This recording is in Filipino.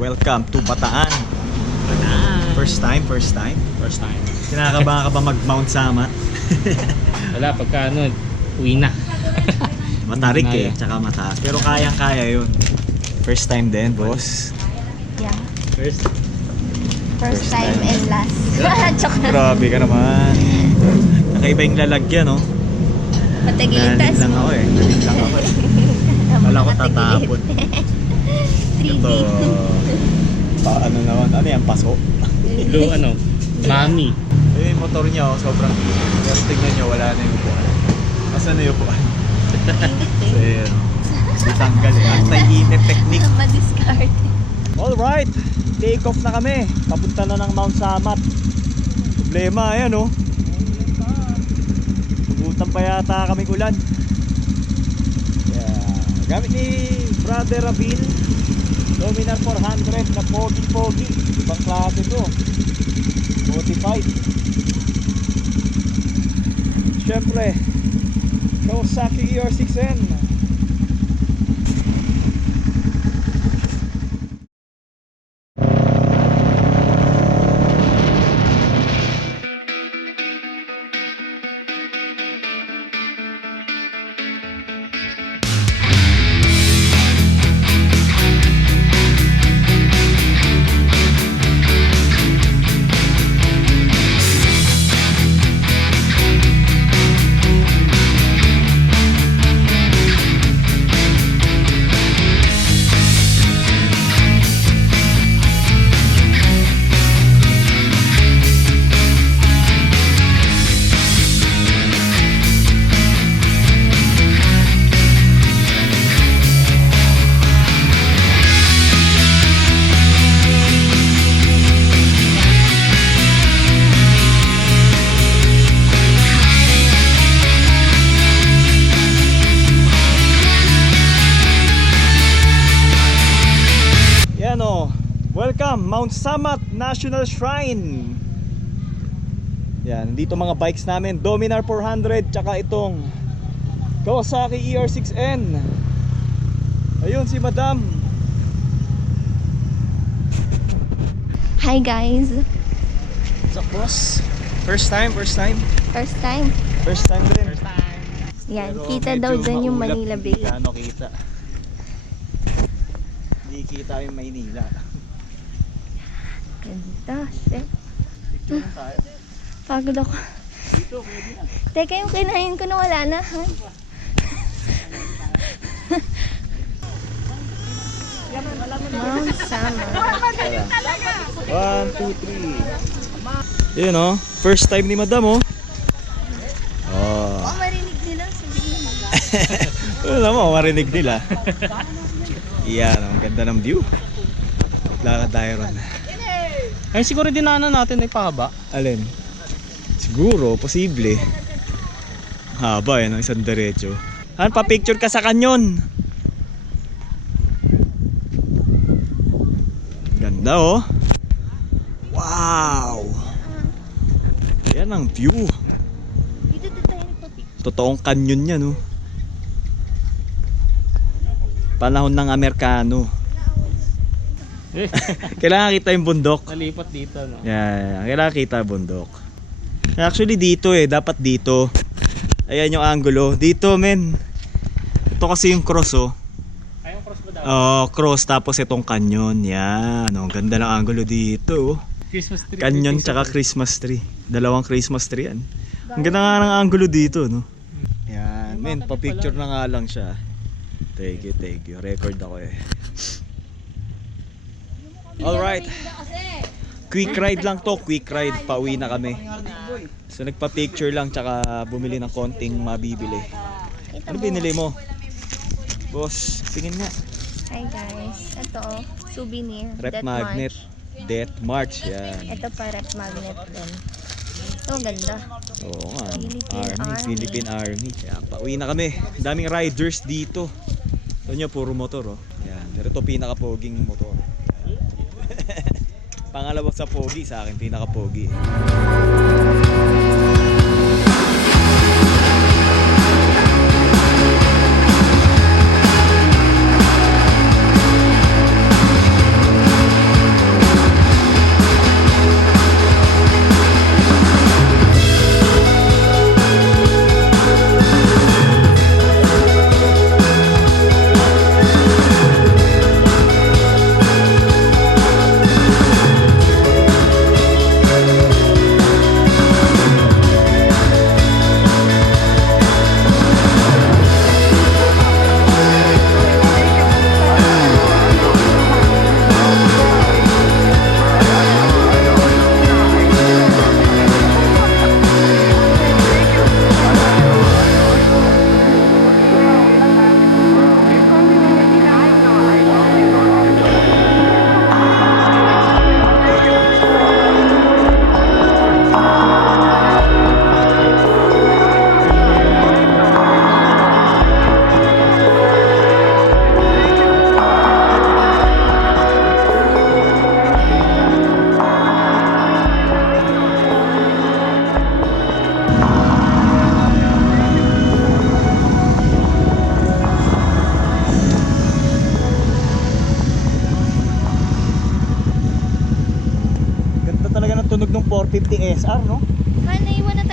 Welcome to Bataan. Bataan. First time? First time. Kinakabahan ka ba mag-Mount Samat? Wala, pagka ano, uwi na. Matarik eh, tsaka mataas. Pero kayang-kaya yun. First time din, boss. Yeah. First First time and last. Joke lang. Grabe ka naman. Nakaiba yung lalagyan, no? Patagilitas Nalit lang ako eh. Nalit lang ako eh. Wala ko tatapon. 3D. Ito, ano naman, ano yan, paso? Blue, ano, mami. Yung motor niya, oh, sobrang init. Pero tignan nyo, wala na yung upuan. Asan na yung upuan? So, yun. Ditanggal eh. Anti-init technique. Ma-discard. Alright, take off na kami. Papunta na ng Mount Samat. Problema, ayan oh. Utang pa yata kaming ulan. Yeah. Gamit ni Brother Rabil Dominar 400 na pogi-pogi. Ibang klase to. Modified. Siyempre, Kawasaki ER6N. Welcome, Mount Samat National Shrine. Yan, dito mga bikes namin, Dominar 400 tsaka itong Kawasaki ER6N. Ayun si Madam. Hi guys. What's up, boss? First time? First time. First time din. Yan, Pero kita medyo daw dyan yung maulap, Manila hindi Bay. gaano kita. Hindi kita yung Maynila. Ganda, shit. Picture lang tayo. Pagod ako. Dito, pwede na. Teka, yung kinain ko na wala na, ha? Mount Samat. 1, 2, 3. Yun oh, first time ni Madam oh. Oh. Oh, marinig nila. Sabihin mo. Wala mo, marinig nila. Yan, ang ganda ng view. Lakad tayo ron. Ay, siguro dinaanan natin ay pahaba. Alin? Siguro, posible. Haba yan, ang isang diretso. Han, pa-picture ka sa kanyon. Ganda oh. Wow. Yan ang view. Dito tayo nagpa-picture. Totoong kanyon yan oh. Panahon ng Amerikano. Kailangan kita yung bundok. Nalipat dito, no? Yeah, kailangan kita bundok. Actually dito eh, dapat dito. Ayan yung angulo. Dito men. Ito kasi yung cross oh. Ay, yung cross ba daw? Oh, cross tapos itong canyon. Yan, oh, ganda ng angulo dito oh. Christmas tree. Canyon tsaka Christmas tree. Dalawang Christmas tree yan. Ang ganda nga ng angulo dito no. Yan, men, pa-picture na nga lang siya. Thank you. Record ako eh. Alright. Quick ride lang to, quick ride. Pauwi na kami. So nagpa-picture lang tsaka bumili ng konting mabibili. Ano binili mo? Boss, tingin nga. Hi guys. Ito, souvenir. Rep Death magnet. March. Death March. Yan. Ito pa rep magnet din. Ito, ganda. Oo nga. Philippine Army. Philippine Army. Yan, pauwi na kami. Daming riders dito. Ito nyo, puro motor oh. Yan. Pero ito pinaka-poging motor. Pangalawa sa pogi, sa akin pinaka-pogi. likod ng 450 SR, no? Ha, naiwan na